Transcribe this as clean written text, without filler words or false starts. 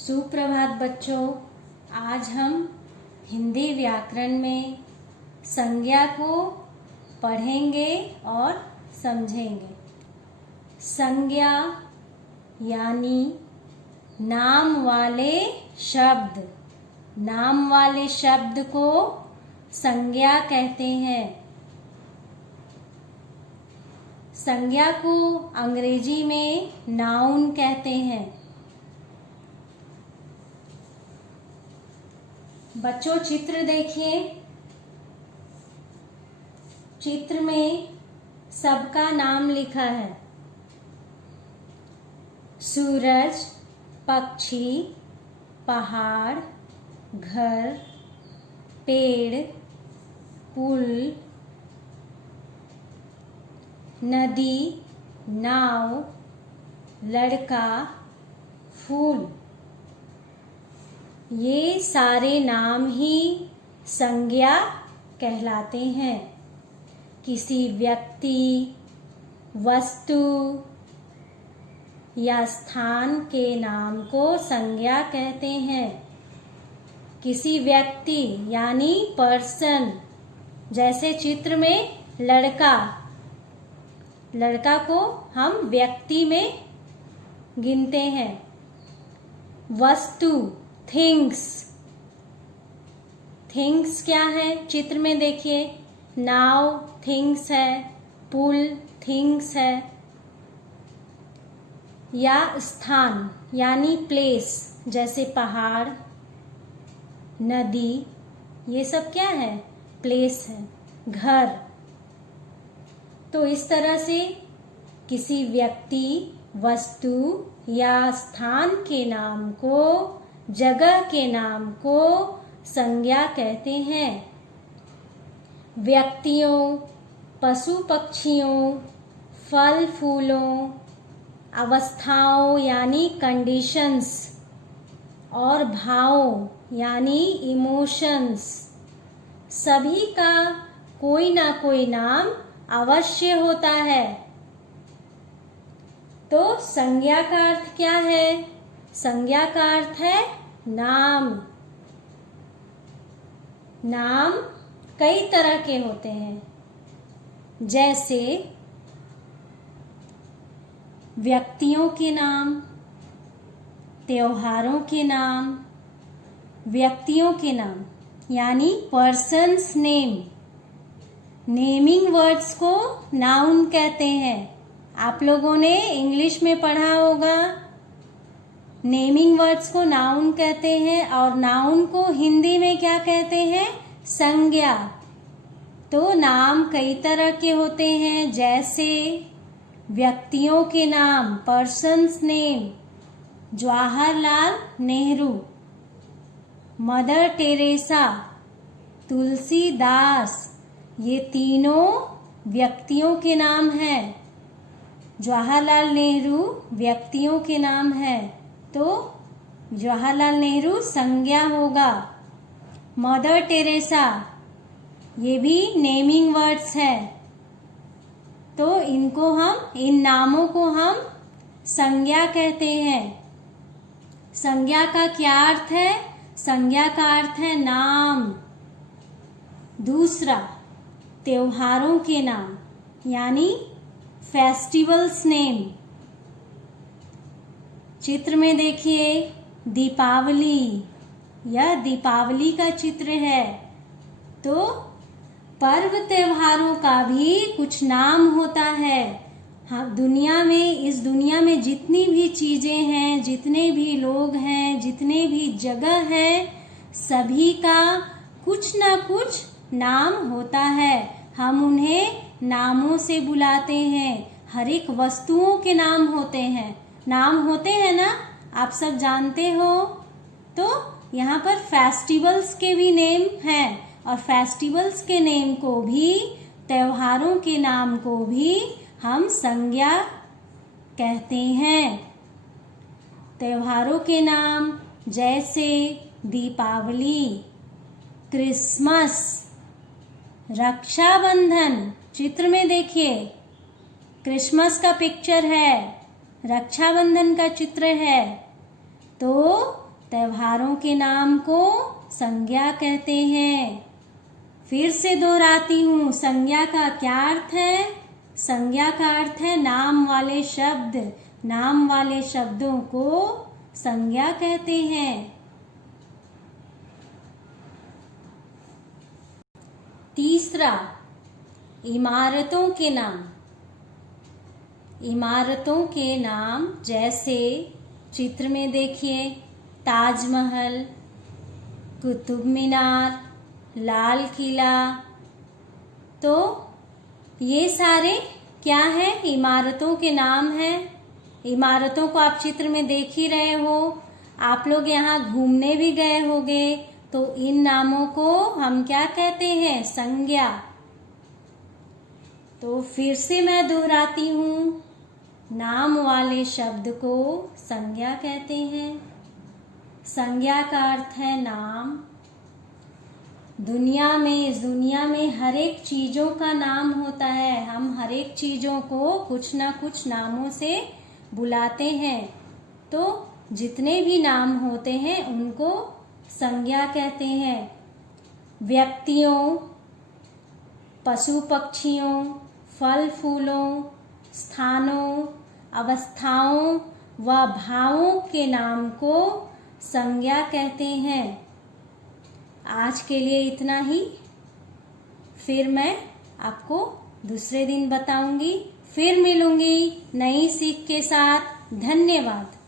सुप्रभात बच्चों। आज हम हिंदी व्याकरण में संज्ञा को पढ़ेंगे और समझेंगे। संज्ञा यानी नाम वाले शब्द। नाम वाले शब्द को संज्ञा कहते हैं। संज्ञा को अंग्रेजी में नाउन कहते हैं। बच्चों चित्र देखिए। चित्र में सबका नाम लिखा है। सूरज, पक्षी, पहाड़, घर, पेड़, पुल, नदी, नाव, लड़का, फूल, ये सारे नाम ही संज्ञा कहलाते हैं। किसी व्यक्ति, वस्तु या स्थान के नाम को संज्ञा कहते हैं। किसी व्यक्ति यानी पर्सन, जैसे चित्र में लड़का, लड़का को हम व्यक्ति में गिनते हैं। वस्तु थिंग्स, थिंग्स क्या है चित्र में देखिए। नाव थिंग्स है, पुल थिंग्स है। या स्थान यानी प्लेस, जैसे पहाड़, नदी, ये सब क्या है? प्लेस है। घर, तो इस तरह से किसी व्यक्ति, वस्तु या स्थान के नाम को, जगह के नाम को संज्ञा कहते हैं। व्यक्तियों, पशु पक्षियों, फल फूलों, अवस्थाओं यानी कंडीशंस, और भावों यानी इमोशंस, सभी का कोई ना कोई नाम अवश्य होता है। तो संज्ञा का अर्थ क्या है? संज्ञा का अर्थ है नाम। नाम कई तरह के होते हैं, जैसे व्यक्तियों के नाम, त्योहारों के नाम। व्यक्तियों के नाम यानी पर्सन्स नेम। नेमिंग वर्ड्स को नाउन कहते हैं। आप लोगों ने इंग्लिश में पढ़ा होगा। नेमिंग वर्ड्स को नाउन कहते हैं और नाउन को हिंदी में क्या कहते हैं? संज्ञा। तो नाम कई तरह के होते हैं, जैसे व्यक्तियों के नाम, persons name, Jawaharlal Nehru, mother Teresa, Tulsidas, ये तीनों व्यक्तियों के नाम हैं। जवाहरलाल नेहरू व्यक्तियों के नाम है, तो जवाहरलाल नेहरू संज्ञा होगा। मदर टेरेसा, ये भी नेमिंग वर्ड्स है, तो इनको हम, इन नामों को हम संज्ञा कहते हैं। संज्ञा का क्या अर्थ है? संज्ञा का अर्थ है नाम। दूसरा, त्योहारों के नाम यानी फेस्टिवल्स नेम। चित्र में देखिए, दीपावली, यह दीपावली का चित्र है। तो पर्व त्योहारों का भी कुछ नाम होता है। हाँ, दुनिया में, इस दुनिया में जितनी भी चीजें हैं, जितने भी लोग हैं, जितने भी जगह हैं, सभी का कुछ ना कुछ नाम होता है। हम उन्हें नामों से बुलाते हैं। हर एक वस्तुओं के नाम होते हैं। नाम होते हैं ना, आप सब जानते हो। तो यहाँ पर फेस्टिवल्स के भी नेम हैं, और फेस्टिवल्स के नेम को भी, त्योहारों के नाम को भी हम संज्ञा कहते हैं। त्योहारों के नाम जैसे दीपावली, क्रिसमस, रक्षाबंधन। चित्र में देखिए, क्रिसमस का पिक्चर है, रक्षाबंधन का चित्र है। तो त्योहारों के नाम को संज्ञा कहते हैं। फिर से दोहराती हूँ, संज्ञा का क्या अर्थ है? संज्ञा का अर्थ है नाम वाले शब्द। नाम वाले शब्दों को संज्ञा कहते हैं। तीसरा, इमारतों के नाम। इमारतों के नाम जैसे चित्र में देखिए, ताजमहल, कुतुब मीनार, लाल किला। तो ये सारे क्या है? इमारतों के नाम हैं। इमारतों को आप चित्र में देख ही रहे हो। आप लोग यहाँ घूमने भी गए होंगे, तो इन नामों को हम क्या कहते हैं? संज्ञा। तो फिर से मैं दोहराती हूँ, नाम वाले शब्द को संज्ञा कहते हैं। संज्ञा का अर्थ है नाम। इस दुनिया में हर एक चीजों का नाम होता है। हम हर एक चीजों को कुछ ना कुछ नामों से बुलाते हैं। तो जितने भी नाम होते हैं उनको संज्ञा कहते हैं। व्यक्तियों, पशु पक्षियों, फल फूलों, स्थानों, अवस्थाओं व भावों के नाम को संज्ञा कहते हैं। आज के लिए इतना ही। फिर मैं आपको दूसरे दिन बताऊंगी। फिर मिलूंगी नई सीख के साथ। धन्यवाद।